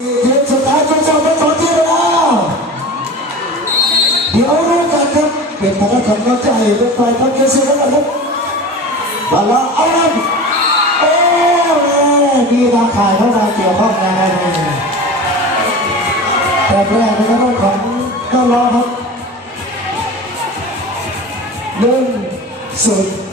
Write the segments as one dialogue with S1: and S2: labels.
S1: ทีมสุดท้ายจะจบไปสองทีแล้วเดี๋ยวรู้กันครับเป็นทางด้านใจเป็นฝ่ายทำเกมสุดแล้วครับบอลเอาละโอ้แม่มีตาข่ายเข้ามาเกี่ยวข้องนะครับแต่แรกเป็นทางด้านของน้องรอครับหนึ่งศูนย์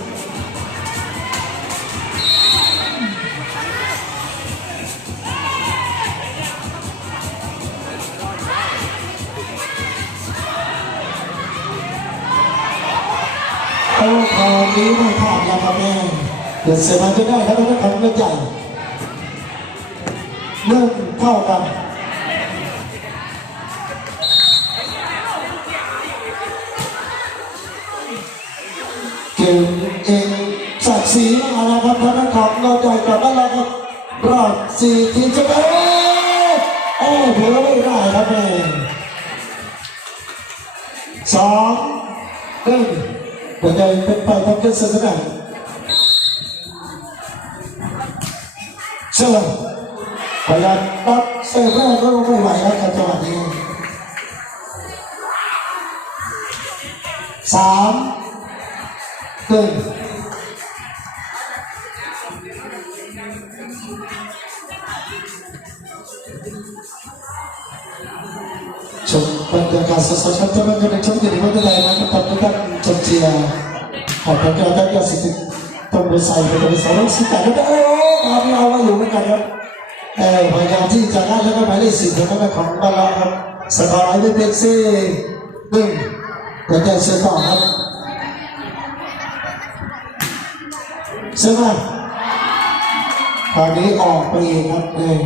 S1: โอ้คราวนี้ไม่พลาดแล้วครับแม่เดี๋ยวเสียมันจะได้ครับท่านผู้ชมใหญ่เริ่มเท่ากันเก่งเองศักดิ์ศรีมาแล้วครับท่านของเราใจกลับมาแล้วครับรอบสี่ทีมจะไปเอ้เผื่อไม่ได้ครับแม่สองหนึ่ง หัวใจเป็นไปทำกันสนานเชื่อพยายา ยากาศสดๆครับท่านผู้ชมในช่วงเย็นนี้ไม่เป็นไรนะครับทุกท่านชมเชียขอบคุณครับท่านยอดสิทธิ์ต้องไปใส่ไปต้อสอนสิทธิ์กันแล้วโอ้มาพี่เอามาอยู่เหมือนกันครับเออพยายามที่จะได้แล้วก็หมายเลขสิบแล้วก็ของบาลาครับสกอร์ไลน์เป็นเพ็กซี่หนึ่งเดี๋ยวจเชื่อต่อครับเชื่อไหมตอนนี้ออกไปเองครับเอง